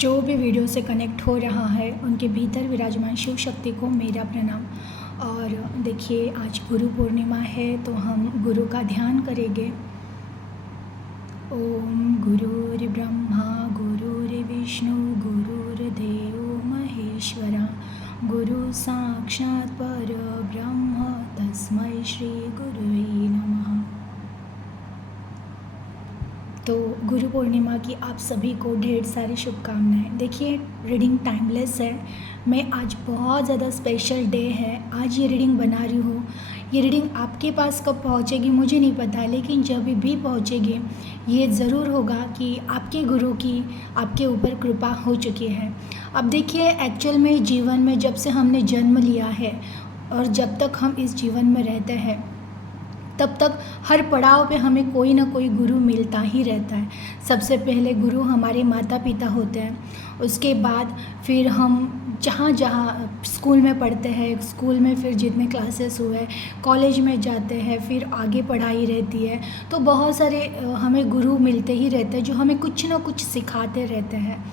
जो भी वीडियो से कनेक्ट हो रहा है उनके भीतर विराजमान शिव शक्ति को मेरा प्रणाम। और देखिए, आज गुरु पूर्णिमा है तो हम गुरु का ध्यान करेंगे। ओम गुरुर्ब्रह्मा गुरुर्विष्णु गुरुर्देवो महेश्वरा, गुरु साक्षात् परब्रह्म तस्मै श्री गुरुवे नमः। तो गुरु पूर्णिमा की आप सभी को ढेर सारी शुभकामनाएं। देखिए, रीडिंग टाइमलेस है। मैं आज बहुत ज़्यादा स्पेशल डे है, आज ये रीडिंग बना रही हूँ। ये रीडिंग आपके पास कब पहुँचेगी मुझे नहीं पता, लेकिन जब भी पहुँचेगी ये ज़रूर होगा कि आपके गुरु की आपके ऊपर कृपा हो चुकी है। अब देखिए, एक्चुअल में जीवन में जब से हमने जन्म लिया है और जब तक हम इस जीवन में रहते हैं तब तक हर पड़ाव पे हमें कोई ना कोई गुरु मिलता ही रहता है। सबसे पहले गुरु हमारे माता पिता होते हैं, उसके बाद फिर हम जहाँ जहाँ स्कूल में पढ़ते हैं, स्कूल में फिर जितने क्लासेस हुए, कॉलेज में जाते हैं, फिर आगे पढ़ाई रहती है, तो बहुत सारे हमें गुरु मिलते ही रहते हैं जो हमें कुछ ना कुछ सिखाते रहते हैं।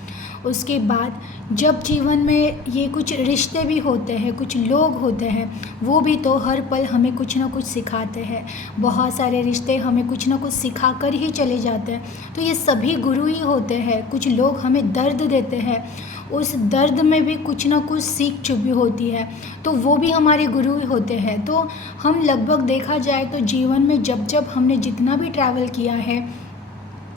उसके बाद जब जीवन में ये कुछ रिश्ते भी होते हैं, कुछ लोग होते हैं, वो भी तो हर पल हमें कुछ ना कुछ सिखाते हैं। बहुत सारे रिश्ते हमें कुछ ना कुछ सिखा कर ही चले जाते हैं, तो ये सभी गुरु ही होते हैं। कुछ लोग हमें दर्द देते हैं, उस दर्द में भी कुछ ना कुछ सीख छुपी होती है, तो वो भी हमारे गुरु ही होते हैं। तो हम लगभग देखा जाए तो जीवन में जब जब हमने जितना भी ट्रैवल किया है,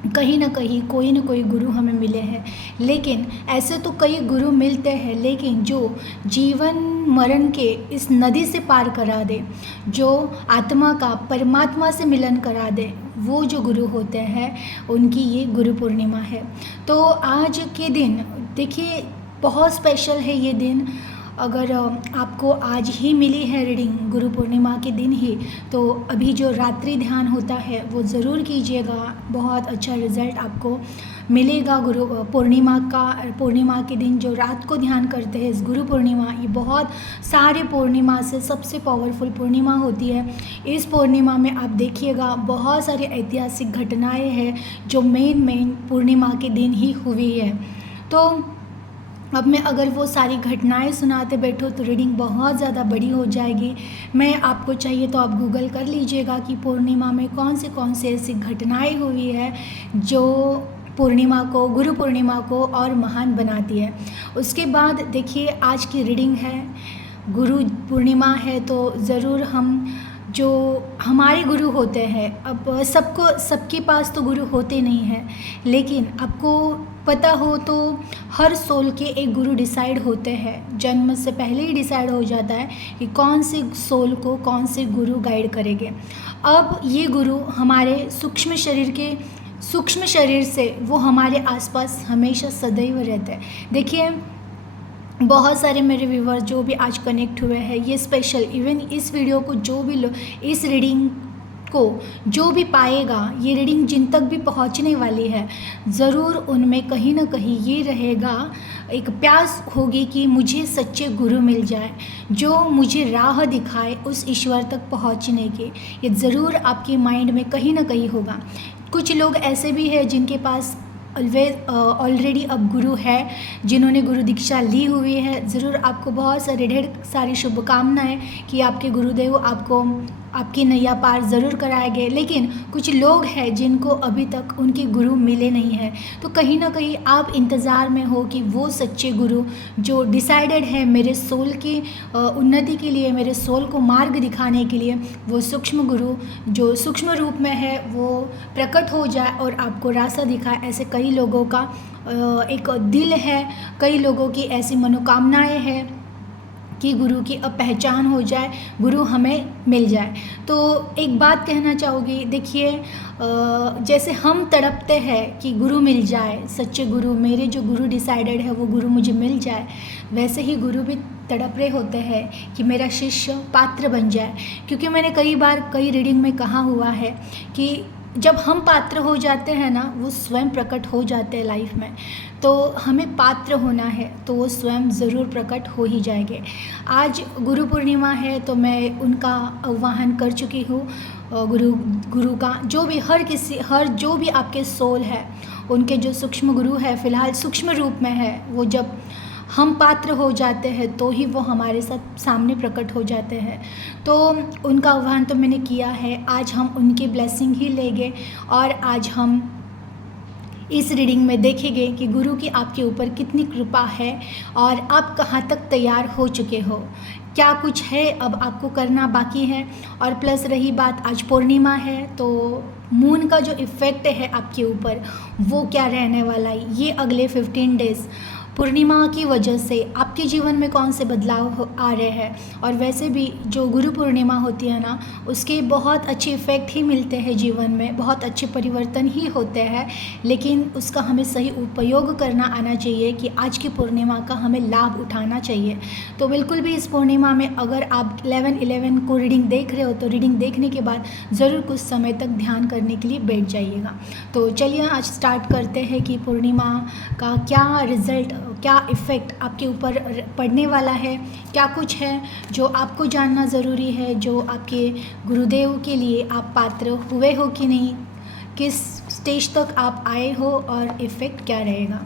कहीं ना कहीं कोई ना कोई गुरु हमें मिले हैं। लेकिन ऐसे तो कई गुरु मिलते हैं, लेकिन जो जीवन मरण के इस नदी से पार करा दे, जो आत्मा का परमात्मा से मिलन करा दे, वो जो गुरु होते हैं उनकी ये गुरु पूर्णिमा है। तो आज के दिन देखिए बहुत स्पेशल है ये दिन। अगर आपको आज ही मिली है रीडिंग गुरु पूर्णिमा के दिन ही, तो अभी जो रात्रि ध्यान होता है वो ज़रूर कीजिएगा। बहुत अच्छा रिज़ल्ट आपको मिलेगा। गुरु पूर्णिमा के दिन जो रात को ध्यान करते हैं, इस गुरु पूर्णिमा, ये बहुत सारे पूर्णिमा से सबसे पावरफुल पूर्णिमा होती है। इस पूर्णिमा में आप देखिएगा बहुत सारी ऐतिहासिक घटनाएँ हैं जो मेन पूर्णिमा के दिन ही हुई है। तो अब मैं अगर वो सारी घटनाएं सुनाते बैठूँ तो रीडिंग बहुत ज़्यादा बड़ी हो जाएगी। मैं आपको चाहिए तो आप गूगल कर लीजिएगा कि पूर्णिमा में कौन से ऐसी घटनाएं हुई है जो पूर्णिमा को, गुरु पूर्णिमा को और महान बनाती है। उसके बाद देखिए, आज की रीडिंग है, गुरु पूर्णिमा है, तो ज़रूर हम जो हमारे गुरु होते हैं, अब सबके पास तो गुरु होते नहीं हैं, लेकिन आपको पता हो तो हर सोल के एक गुरु डिसाइड होते हैं। जन्म से पहले ही डिसाइड हो जाता है कि कौन से सोल को कौन से गुरु गाइड करेंगे। अब ये गुरु हमारे सूक्ष्म शरीर से वो हमारे आसपास हमेशा सदैव रहते हैं। देखिए, बहुत सारे मेरे व्यूवर जो भी आज कनेक्ट हुए हैं, ये स्पेशल इवन इस वीडियो को जो भी इस रीडिंग को जो भी पाएगा, ये रीडिंग जिन तक भी पहुंचने वाली है, ज़रूर उनमें कहीं ना कहीं ये रहेगा, एक प्यास होगी कि मुझे सच्चे गुरु मिल जाए जो मुझे राह दिखाए उस ईश्वर तक पहुंचने की। ये ज़रूर आपके माइंड में कहीं ना कहीं होगा। कुछ लोग ऐसे भी हैं जिनके पास ऑलरेडी अब गुरु है, जिन्होंने गुरु दीक्षा ली हुई है। ज़रूर आपको बहुत सारे ढेर सारी शुभकामनाएं कि आपके गुरुदेव आपको आपकी नैया पार ज़रूर कराएंगे। लेकिन कुछ लोग हैं जिनको अभी तक उनके गुरु मिले नहीं हैं, तो कहीं ना कहीं आप इंतज़ार में हो कि वो सच्चे गुरु जो डिसाइडेड है मेरे सोल की उन्नति के लिए, मेरे सोल को मार्ग दिखाने के लिए, वो सूक्ष्म गुरु जो सूक्ष्म रूप में है वो प्रकट हो जाए और आपको रास्ता दिखाए। ऐसे कई लोगों का एक दिल है, कई लोगों की ऐसी मनोकामनाएं हैं कि गुरु की अब पहचान हो जाए, गुरु हमें मिल जाए। तो एक बात कहना चाहूँगी, देखिए, जैसे हम तड़पते हैं कि गुरु मिल जाए, सच्चे गुरु, मेरे जो गुरु डिसाइडेड है वो गुरु मुझे मिल जाए, वैसे ही गुरु भी तड़प रहे होते हैं कि मेरा शिष्य पात्र बन जाए। क्योंकि मैंने कई बार कई रीडिंग में कहा हुआ है कि जब हम पात्र हो जाते हैं ना, वो स्वयं प्रकट हो जाते हैं लाइफ में। तो हमें पात्र होना है तो वो स्वयं ज़रूर प्रकट हो ही जाएंगे। आज गुरु पूर्णिमा है तो मैं उनका आह्वान कर चुकी हूँ। गुरु का जो भी जो भी आपके सोल है उनके जो सूक्ष्म गुरु है फ़िलहाल सूक्ष्म रूप में है, वो जब हम पात्र हो जाते हैं तो ही वो हमारे साथ सामने प्रकट हो जाते हैं। तो उनका आह्वान तो मैंने किया है, आज हम उनकी ब्लेसिंग ही लेंगे और आज हम इस रीडिंग में देखेंगे कि गुरु की आपके ऊपर कितनी कृपा है और आप कहाँ तक तैयार हो चुके हो, क्या कुछ है अब आपको करना बाकी है। और प्लस रही बात, आज पूर्णिमा है तो मून का जो इफ़ेक्ट है आपके ऊपर वो क्या रहने वाला है, ये अगले 15 डेज़ पूर्णिमा की वजह से आपके जीवन में कौन से बदलाव आ रहे हैं। और वैसे भी जो गुरु पूर्णिमा होती है ना, उसके बहुत अच्छे इफ़ेक्ट ही मिलते हैं जीवन में, बहुत अच्छे परिवर्तन ही होते हैं, लेकिन उसका हमें सही उपयोग करना आना चाहिए कि आज की पूर्णिमा का हमें लाभ उठाना चाहिए। तो बिल्कुल भी इस पूर्णिमा में अगर आप 11/11 को रीडिंग देख रहे हो तो रीडिंग देखने के बाद ज़रूर कुछ समय तक ध्यान करने के लिए बैठ जाइएगा। तो चलिए आज स्टार्ट करते हैं कि पूर्णिमा का क्या रिज़ल्ट, क्या इफ़ेक्ट आपके ऊपर पड़ने वाला है, क्या कुछ है जो आपको जानना ज़रूरी है, जो आपके गुरुदेव के लिए आप पात्र हुए हो कि नहीं, किस स्टेज तक आप आए हो और इफ़ेक्ट क्या रहेगा।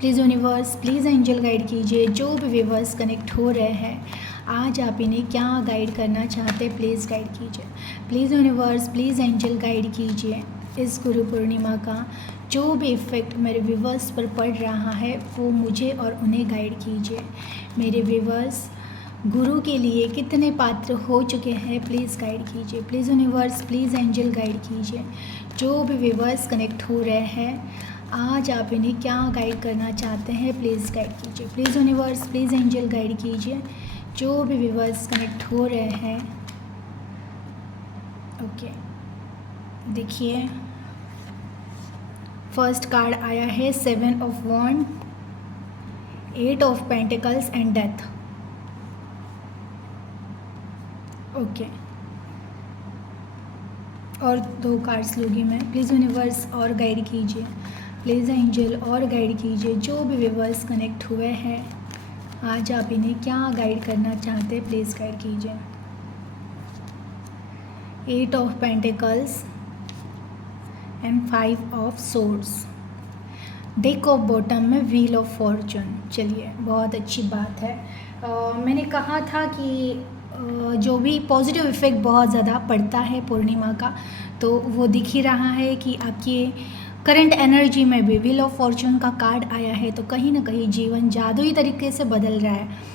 Please universe, please angel guide कीजिए, जो भी व्यूअर्स कनेक्ट हो रहे हैं आज आप इन्हें क्या गाइड करना चाहते हैं प्लीज़ गाइड कीजिए। Please universe, please angel guide कीजिए, इस गुरु पूर्णिमा का जो भी इफ़ेक्ट मेरे व्यूवर्स पर पड़ रहा है वो मुझे और उन्हें गाइड कीजिए। मेरे व्यूवर्स गुरु के लिए कितने पात्र हो चुके हैं प्लीज़ गाइड कीजिए। Please universe, please angel guide कीजिए, जो भी व्यूवर्स कनेक्ट हो रहे हैं आज आप इन्हें क्या गाइड करना चाहते हैं प्लीज़ गाइड कीजिए। Please universe, please angel guide कीजिए, जो भी व्यूवर्स कनेक्ट हो रहे हैं। ओके, देखिए फर्स्ट कार्ड आया है 7 of wand, 8 of pentacles and death. Okay, और 2 कार्ड्स लूँगी मैं। प्लीज़ यूनिवर्स और गाइड कीजिए, प्लीज़ एंजल और गाइड कीजिए, जो भी व्यूवर्स कनेक्ट हुए हैं आज आप इन्हें क्या गाइड करना चाहते हैं प्लीज़ गाइड कीजिए। 8 of pentacles and 5 of swords, deck of bottom में व्हील ऑफ फॉर्चून। चलिए बहुत अच्छी बात है। मैंने कहा था कि जो भी पॉजिटिव इफ़ेक्ट बहुत ज़्यादा पड़ता है पूर्णिमा का, तो वो दिख ही रहा है कि आपकी करंट एनर्जी में भी व्हील ऑफ फॉर्चून का कार्ड आया है, तो कहीं ना कहीं जीवन जादुई तरीके से बदल रहा है।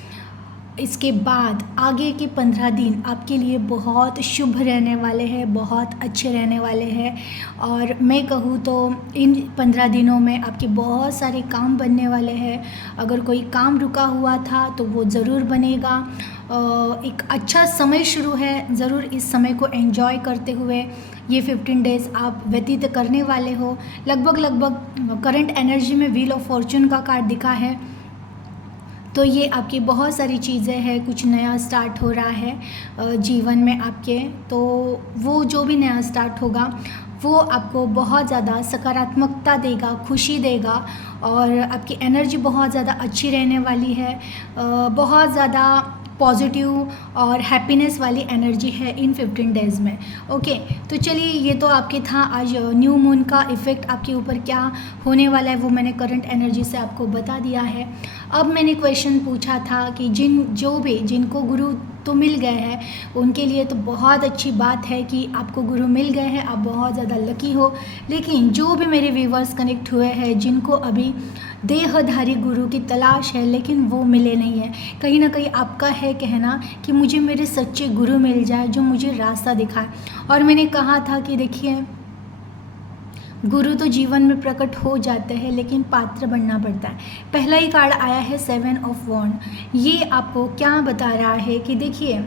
इसके बाद आगे के 15 दिन आपके लिए बहुत शुभ रहने वाले हैं, बहुत अच्छे रहने वाले हैं। और मैं कहूँ तो इन 15 दिनों में आपके बहुत सारे काम बनने वाले हैं। अगर कोई काम रुका हुआ था तो वो ज़रूर बनेगा। एक अच्छा समय शुरू है, ज़रूर इस समय को एंजॉय करते हुए ये 15 डेज़ आप व्यतीत करने वाले हो। लगभग करंट एनर्जी में व्हील ऑफ फॉर्चून का कार्ड दिखा है, तो ये आपकी बहुत सारी चीज़ें हैं, कुछ नया स्टार्ट हो रहा है जीवन में आपके। तो वो जो भी नया स्टार्ट होगा वो आपको बहुत ज़्यादा सकारात्मकता देगा, खुशी देगा और आपकी एनर्जी बहुत ज़्यादा अच्छी रहने वाली है। बहुत ज़्यादा पॉजिटिव और हैप्पीनेस वाली एनर्जी है इन 15 डेज़ में। ओके, तो चलिए ये तो आपके था आज न्यू मून का इफ़ेक्ट आपके ऊपर क्या होने वाला है वो मैंने करंट एनर्जी से आपको बता दिया है। अब मैंने क्वेश्चन पूछा था कि जिनको गुरु तो मिल गए हैं उनके लिए तो बहुत अच्छी बात है कि आपको गुरु मिल गए हैं, आप बहुत ज़्यादा लकी हो। लेकिन जो भी मेरे व्यूवर्स कनेक्ट हुए हैं जिनको अभी देहधारी गुरु की तलाश है लेकिन वो मिले नहीं है, कहीं ना कहीं आपका है कहना कि मुझे मेरे सच्चे गुरु मिल जाए जो मुझे रास्ता दिखाए। और मैंने कहा था कि देखिए गुरु तो जीवन में प्रकट हो जाते हैं लेकिन पात्र बनना पड़ता है। पहला ही कार्ड आया है 7 ऑफ वॉन्ड। ये आपको क्या बता रहा है कि देखिए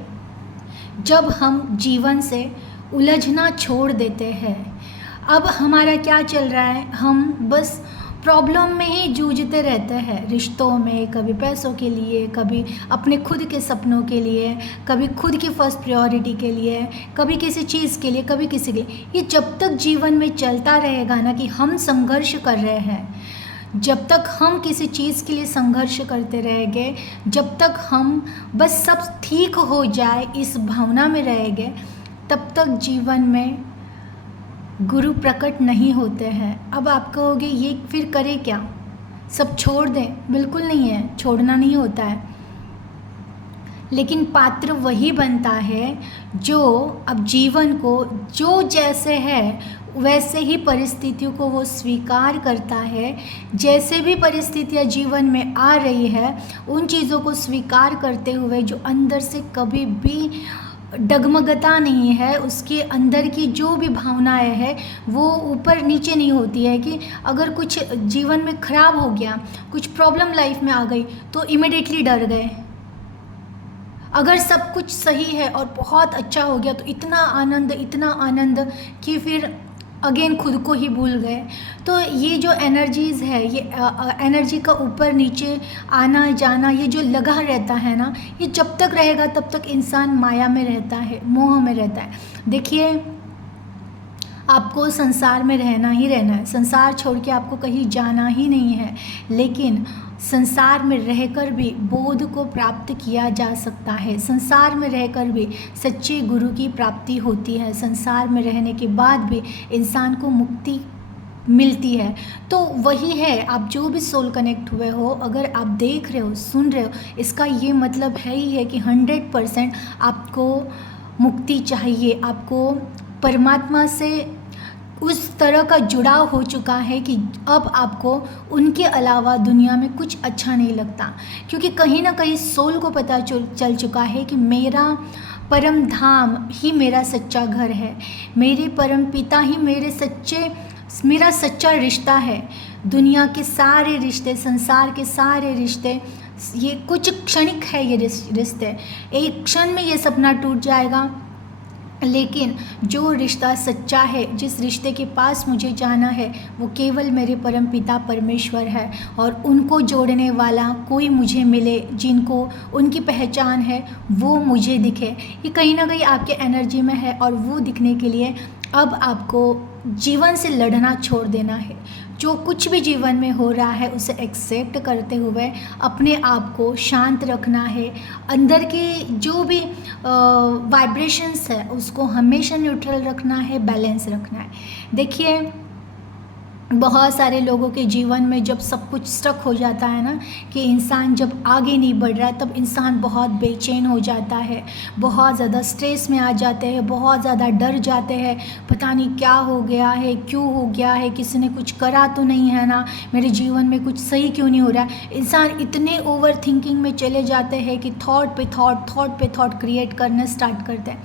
जब हम जीवन से उलझना छोड़ देते हैं, अब हमारा क्या चल रहा है, हम बस प्रॉब्लम में ही जूझते रहते हैं, रिश्तों में, कभी पैसों के लिए, कभी अपने खुद के सपनों के लिए, कभी खुद की फर्स्ट प्रायोरिटी के लिए, कभी किसी चीज़ के लिए, कभी किसी के लिए। ये जब तक जीवन में चलता रहेगा ना कि हम संघर्ष कर रहे हैं, जब तक हम किसी चीज़ के लिए संघर्ष करते रहेंगे, जब तक हम बस सब ठीक हो जाए इस भावना में रहेंगे, तब तक जीवन में गुरु प्रकट नहीं होते हैं। अब आप कहोगे ये फिर करे क्या, सब छोड़ दें? बिल्कुल नहीं है, छोड़ना नहीं होता है, लेकिन पात्र वही बनता है जो अब जीवन को जो जैसे है वैसे ही परिस्थितियों को वो स्वीकार करता है। जैसे भी परिस्थितियाँ जीवन में आ रही है उन चीज़ों को स्वीकार करते हुए जो अंदर से कभी भी डगमगता नहीं है, उसके अंदर की जो भी भावनाएं हैं वो ऊपर नीचे नहीं होती है कि अगर कुछ जीवन में ख़राब हो गया, कुछ प्रॉब्लम लाइफ में आ गई तो इमिडिएटली डर गए। अगर सब कुछ सही है और बहुत अच्छा हो गया तो इतना आनंद कि फिर अगेन खुद को ही भूल गए। तो ये जो एनर्जीज़ है, ये एनर्जी का ऊपर नीचे आना जाना, ये जो लगा रहता है ना, ये जब तक रहेगा तब तक इंसान माया में रहता है, मोह में रहता है। देखिए, आपको संसार में रहना ही रहना है, संसार छोड़ के आपको कहीं जाना ही नहीं है, लेकिन संसार में रहकर भी बोध को प्राप्त किया जा सकता है। संसार में रहकर भी सच्चे गुरु की प्राप्ति होती है। संसार में रहने के बाद भी इंसान को मुक्ति मिलती है। तो वही है, आप जो भी सोल कनेक्ट हुए हो, अगर आप देख रहे हो, सुन रहे हो, इसका ये मतलब है ही है कि 100% आपको मुक्ति चाहिए। आपको परमात्मा से उस तरह का जुड़ाव हो चुका है कि अब आपको उनके अलावा दुनिया में कुछ अच्छा नहीं लगता, क्योंकि कहीं ना कहीं सोल को पता चल चुका है कि मेरा परम धाम ही मेरा सच्चा घर है, मेरे परम पिता ही मेरा सच्चा रिश्ता है। दुनिया के सारे रिश्ते, संसार के सारे रिश्ते, ये कुछ क्षणिक है, ये रिश्ते एक क्षण में ये सपना टूट जाएगा। लेकिन जो रिश्ता सच्चा है, जिस रिश्ते के पास मुझे जाना है, वो केवल मेरे परम पिता परमेश्वर है, और उनको जोड़ने वाला कोई मुझे मिले, जिनको उनकी पहचान है वो मुझे दिखे। ये कहीं ना कहीं आपके एनर्जी में है, और वो दिखने के लिए अब आपको जीवन से लड़ना छोड़ देना है। जो कुछ भी जीवन में हो रहा है उसे एक्सेप्ट करते हुए अपने आप को शांत रखना है। अंदर की जो भी वाइब्रेशंस है उसको हमेशा न्यूट्रल रखना है, बैलेंस रखना है। देखिए, बहुत सारे लोगों के जीवन में जब सब कुछ स्टक हो जाता है ना, कि इंसान जब आगे नहीं बढ़ रहा है, तब इंसान बहुत बेचैन हो जाता है, बहुत ज़्यादा स्ट्रेस में आ जाते हैं, बहुत ज़्यादा डर जाते हैं, पता नहीं क्या हो गया है, क्यों हो गया है, किसी ने कुछ करा तो नहीं है ना, मेरे जीवन में कुछ सही क्यों नहीं हो रहा है। इंसान इतने ओवर थिंकिंग में चले जाते हैं कि थॉट पे थॉट क्रिएट करना स्टार्ट करते हैं।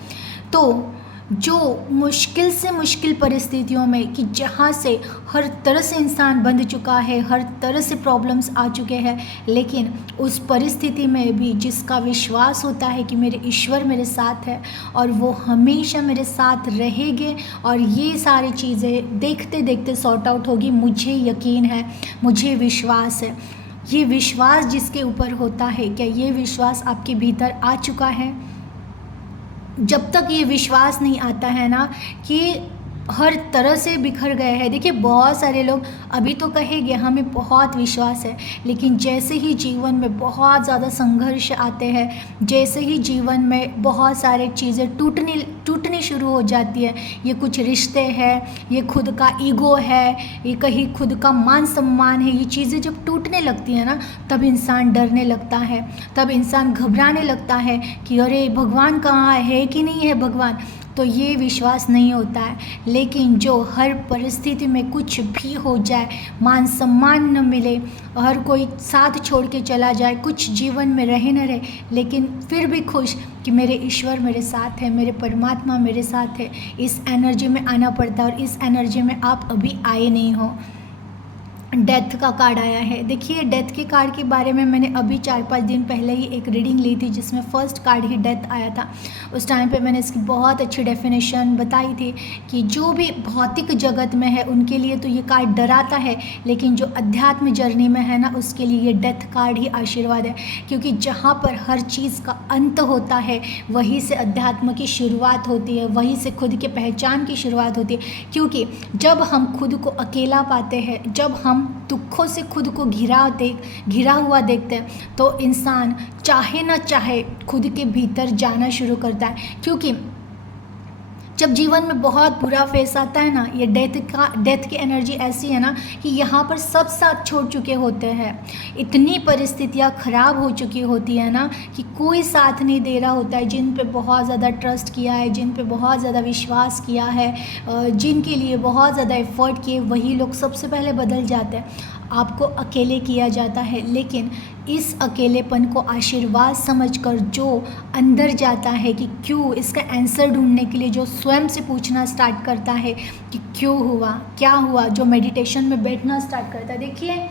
तो जो मुश्किल से मुश्किल परिस्थितियों में, कि जहाँ से हर तरह से इंसान बंध चुका है, हर तरह से प्रॉब्लम्स आ चुके हैं, लेकिन उस परिस्थिति में भी जिसका विश्वास होता है कि मेरे ईश्वर मेरे साथ है और वो हमेशा मेरे साथ रहेंगे, और ये सारी चीज़ें देखते देखते सॉर्ट आउट होगी, मुझे यकीन है, मुझे विश्वास है। ये विश्वास जिसके ऊपर होता है, क्या ये विश्वास आपके भीतर आ चुका है? जब तक ये विश्वास नहीं आता है ना कि हर तरह से बिखर गए हैं। देखिए, बहुत सारे लोग अभी तो कहेंगे हमें बहुत विश्वास है, लेकिन जैसे ही जीवन में बहुत ज़्यादा संघर्ष आते हैं, जैसे ही जीवन में बहुत सारे चीज़ें टूटनी शुरू हो जाती है, ये कुछ रिश्ते हैं, ये खुद का ईगो है, ये कहीं खुद का मान सम्मान है, ये चीज़ें जब टूटने लगती हैं ना, तब इंसान डरने लगता है, तब इंसान घबराने लगता है कि अरे भगवान कहाँ है कि नहीं है भगवान। तो ये विश्वास नहीं होता है। लेकिन जो हर परिस्थिति में कुछ भी हो जाए, मान सम्मान न मिले, हर कोई साथ छोड़ के चला जाए, कुछ जीवन में रहे न रहे, लेकिन फिर भी खुश कि मेरे ईश्वर मेरे साथ है, मेरे परमात्मा मेरे साथ है, इस एनर्जी में आना पड़ता है। और इस एनर्जी में आप अभी आए नहीं हो। डेथ का कार्ड आया है। देखिए, डेथ के कार्ड के बारे में मैंने अभी 4-5 दिन पहले ही एक रीडिंग ली थी, जिसमें फर्स्ट कार्ड ही डेथ आया था। उस टाइम पे मैंने इसकी बहुत अच्छी डेफिनेशन बताई थी कि जो भी भौतिक जगत में है उनके लिए तो ये कार्ड डराता है, लेकिन जो अध्यात्म जर्नी में है ना, उसके लिए ये डेथ कार्ड ही आशीर्वाद है। क्योंकि जहाँ पर हर चीज़ का अंत होता है, वहीं से अध्यात्म की शुरुआत होती है, वहीं से खुद के पहचान की शुरुआत होती है। क्योंकि जब हम खुद को अकेला पाते हैं, जब हम दुखों से खुद को घिरा हुआ देखते हैं, तो इंसान चाहे ना चाहे खुद के भीतर जाना शुरू करता है। क्योंकि जब जीवन में बहुत बुरा फेस आता है ना, ये डेथ की एनर्जी ऐसी है ना कि यहाँ पर सब साथ छोड़ चुके होते हैं। इतनी परिस्थितियाँ ख़राब हो चुकी होती है ना कि कोई साथ नहीं दे रहा होता है। जिन पे बहुत ज़्यादा ट्रस्ट किया है, जिन पे बहुत ज़्यादा विश्वास किया है, जिनके लिए बहुत ज़्यादा एफर्ट किए, वही लोग सबसे पहले बदल जाते हैं। आपको अकेले किया जाता है, लेकिन इस अकेलेपन को आशीर्वाद समझकर जो अंदर जाता है कि क्यों, इसका आंसर ढूंढने के लिए जो स्वयं से पूछना स्टार्ट करता है कि क्यों हुआ, क्या हुआ, जो मेडिटेशन में बैठना स्टार्ट करता है। देखिए,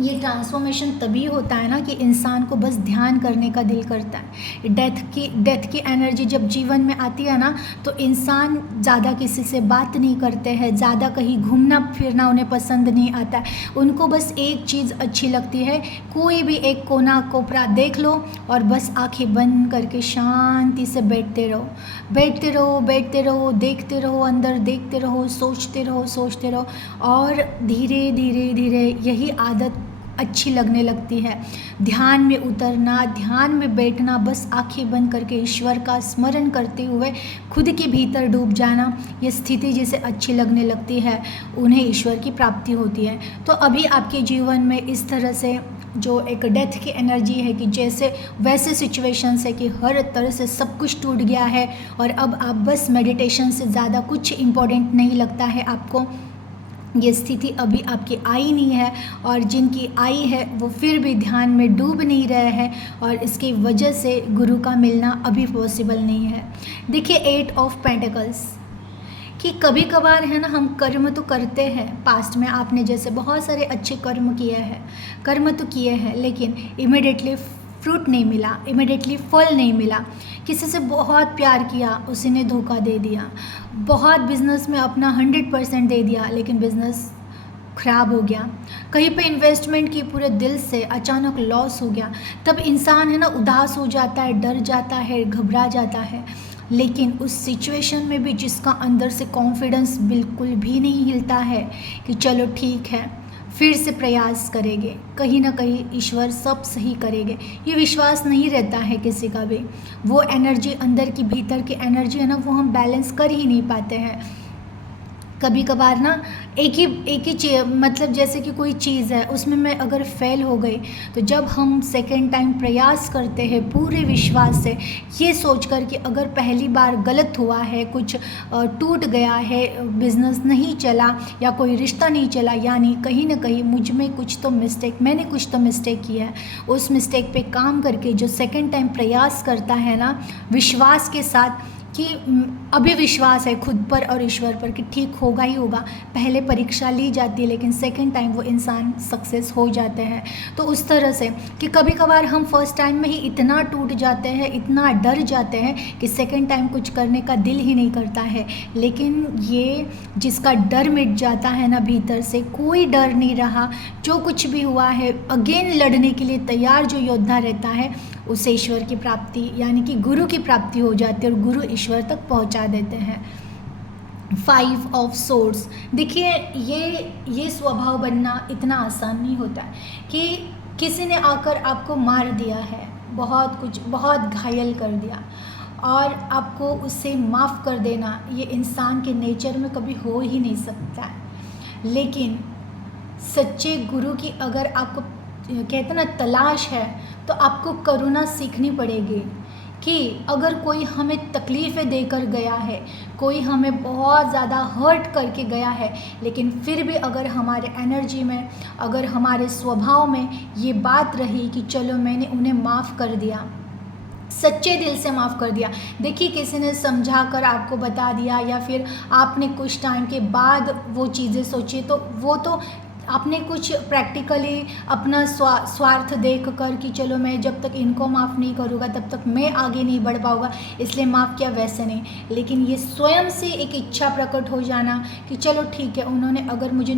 ये ट्रांसफॉर्मेशन तभी होता है ना कि इंसान को बस ध्यान करने का दिल करता है। डेथ की एनर्जी जब जीवन में आती है ना, तो इंसान ज़्यादा किसी से बात नहीं करते हैं, ज़्यादा कहीं घूमना फिरना उन्हें पसंद नहीं आता है। उनको बस एक चीज़ अच्छी लगती है, कोई भी एक कोना कोपरा देख लो और बस आंखें बंद करके शांति से बैठते रहो, बैठते रहो, बैठते रहो, देखते रहो, अंदर देखते रहो, सोचते रहो और धीरे धीरे धीरे यही आदत अच्छी लगने लगती है। ध्यान में उतरना, ध्यान में बैठना, बस आंखें बंद करके ईश्वर का स्मरण करते हुए खुद के भीतर डूब जाना, ये स्थिति जिसे अच्छी लगने लगती है उन्हें ईश्वर की प्राप्ति होती है। तो अभी आपके जीवन में इस तरह से जो एक डेथ की एनर्जी है कि जैसे वैसे सिचुएशंस है कि हर तरह से सब कुछ टूट गया है और अब आप बस मेडिटेशन से ज़्यादा कुछ इम्पोर्टेंट नहीं लगता है आपको। ये स्थिति अभी आपकी आई नहीं है और जिनकी आई है वो फिर भी ध्यान में डूब नहीं रहे हैं और इसकी वजह से गुरु का मिलना अभी पॉसिबल नहीं है। देखिए, 8 ऑफ पेंटिकल्स कि कभी कभार है ना, हम कर्म तो करते हैं, पास्ट में आपने जैसे बहुत सारे अच्छे कर्म किए हैं, लेकिन इमिडिएटली फ्रूट नहीं मिला, इमिडिएटली फल नहीं मिला। किसी से बहुत प्यार किया, उसी ने धोखा दे दिया। बहुत बिजनेस में अपना 100% दे दिया, लेकिन बिजनेस ख़राब हो गया। कहीं पे इन्वेस्टमेंट की पूरे दिल से, अचानक लॉस हो गया। तब इंसान है ना उदास हो जाता है, डर जाता है, घबरा जाता है। लेकिन उस सिचुएशन में भी जिसका अंदर से कॉन्फिडेंस बिल्कुल भी नहीं हिलता है कि चलो ठीक है, फिर से प्रयास करेंगे, कहीं ना कहीं ईश्वर सब सही करेंगे, ये विश्वास नहीं रहता है किसी का भी। वो एनर्जी, अंदर की भीतर की एनर्जी है ना, वो हम बैलेंस कर ही नहीं पाते हैं। कभी कभार ना एक ही चीज़, मतलब जैसे कि कोई चीज़ है, उसमें मैं अगर फेल हो गई, तो जब हम सेकेंड टाइम प्रयास करते हैं पूरे विश्वास से, ये सोच कर कि अगर पहली बार गलत हुआ है, कुछ टूट गया है, बिजनेस नहीं चला या कोई रिश्ता नहीं चला, यानी कहीं ना कहीं मुझ में मैंने कुछ तो मिस्टेक किया है। उस मिस्टेक पे काम करके जो सेकेंड टाइम प्रयास करता है ना, विश्वास के साथ कि अभी विश्वास है खुद पर और ईश्वर पर कि ठीक होगा ही होगा। पहले परीक्षा ली जाती है, लेकिन सेकंड टाइम वो इंसान सक्सेस हो जाते हैं। तो उस तरह से कि कभी कभार हम फर्स्ट टाइम में ही इतना टूट जाते हैं, इतना डर जाते हैं कि सेकंड टाइम कुछ करने का दिल ही नहीं करता है। लेकिन ये जिसका डर मिट जाता है ना भीतर से, कोई डर नहीं रहा, जो कुछ भी हुआ है अगेन लड़ने के लिए तैयार जो योद्धा रहता है, उसे ईश्वर की प्राप्ति यानी कि गुरु की प्राप्ति हो जाती है और गुरु ईश्वर तक पहुंचा देते हैं। 5 ऑफ सोर्ड्स, देखिए ये स्वभाव बनना इतना आसान नहीं होता है कि किसी ने आकर आपको मार दिया है, बहुत घायल कर दिया और आपको उससे माफ़ कर देना, ये इंसान के नेचर में कभी हो ही नहीं सकता है। लेकिन सच्चे गुरु की अगर आपको कहते ना तलाश है, तो आपको करुणा सीखनी पड़ेगी कि अगर कोई हमें तकलीफ़ें देकर गया है, कोई हमें बहुत ज़्यादा हर्ट करके गया है, लेकिन फिर भी अगर हमारे एनर्जी में, अगर हमारे स्वभाव में ये बात रही कि चलो मैंने उन्हें माफ़ कर दिया, सच्चे दिल से माफ़ कर दिया। देखिए, किसी ने समझा कर आपको बता दिया या फिर आपने कुछ टाइम के बाद वो चीज़ें सोची, तो वो तो आपने कुछ प्रैक्टिकली अपना स्वार्थ देख कर कि चलो मैं जब तक इनको माफ़ नहीं करूँगा तब तक मैं आगे नहीं बढ़ पाऊँगा, इसलिए माफ़ किया, वैसे नहीं। लेकिन ये स्वयं से एक इच्छा प्रकट हो जाना कि चलो ठीक है, उन्होंने अगर मुझे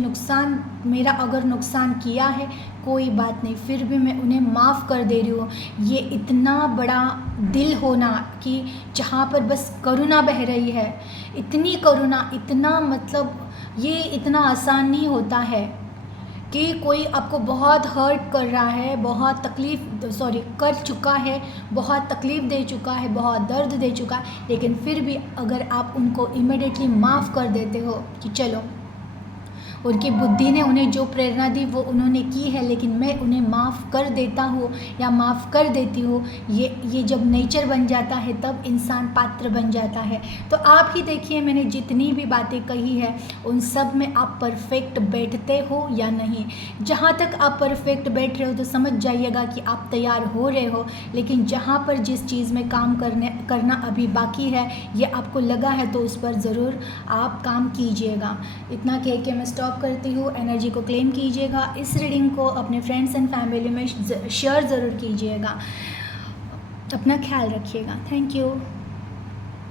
मेरा अगर नुकसान किया है, कोई बात नहीं, फिर भी मैं उन्हें माफ़ कर दे रही हूँ। ये इतना बड़ा दिल होना कि जहाँ पर बस करुणा बह रही है, इतनी करुणा, इतना मतलब ये इतना आसान नहीं होता है कि कोई आपको बहुत हर्ट कर रहा है, बहुत कर चुका है, बहुत तकलीफ़ दे चुका है, बहुत दर्द दे चुका है, लेकिन फिर भी अगर आप उनको इमीडिएटली माफ़ कर देते हो कि चलो उनकी बुद्धि ने उन्हें जो प्रेरणा दी वो उन्होंने की है, लेकिन मैं उन्हें माफ़ कर देता हूँ या माफ़ कर देती हूँ, ये जब नेचर बन जाता है तब इंसान पात्र बन जाता है। तो आप ही देखिए, मैंने जितनी भी बातें कही है उन सब में आप परफेक्ट बैठते हो या नहीं। जहाँ तक आप परफेक्ट बैठ रहे हो तो समझ जाइएगा कि आप तैयार हो रहे हो, लेकिन जहाँ पर जिस चीज़ में काम करना अभी बाकी है, ये आपको लगा है, तो उस पर ज़रूर आप काम कीजिएगा। इतना कह के मैं स्टॉप करती हूँ। एनर्जी को क्लेम कीजिएगा, इस रीडिंग को अपने फ्रेंड्स एंड फैमिली में शेयर ज़रूर कीजिएगा। अपना ख्याल रखिएगा। Thank you.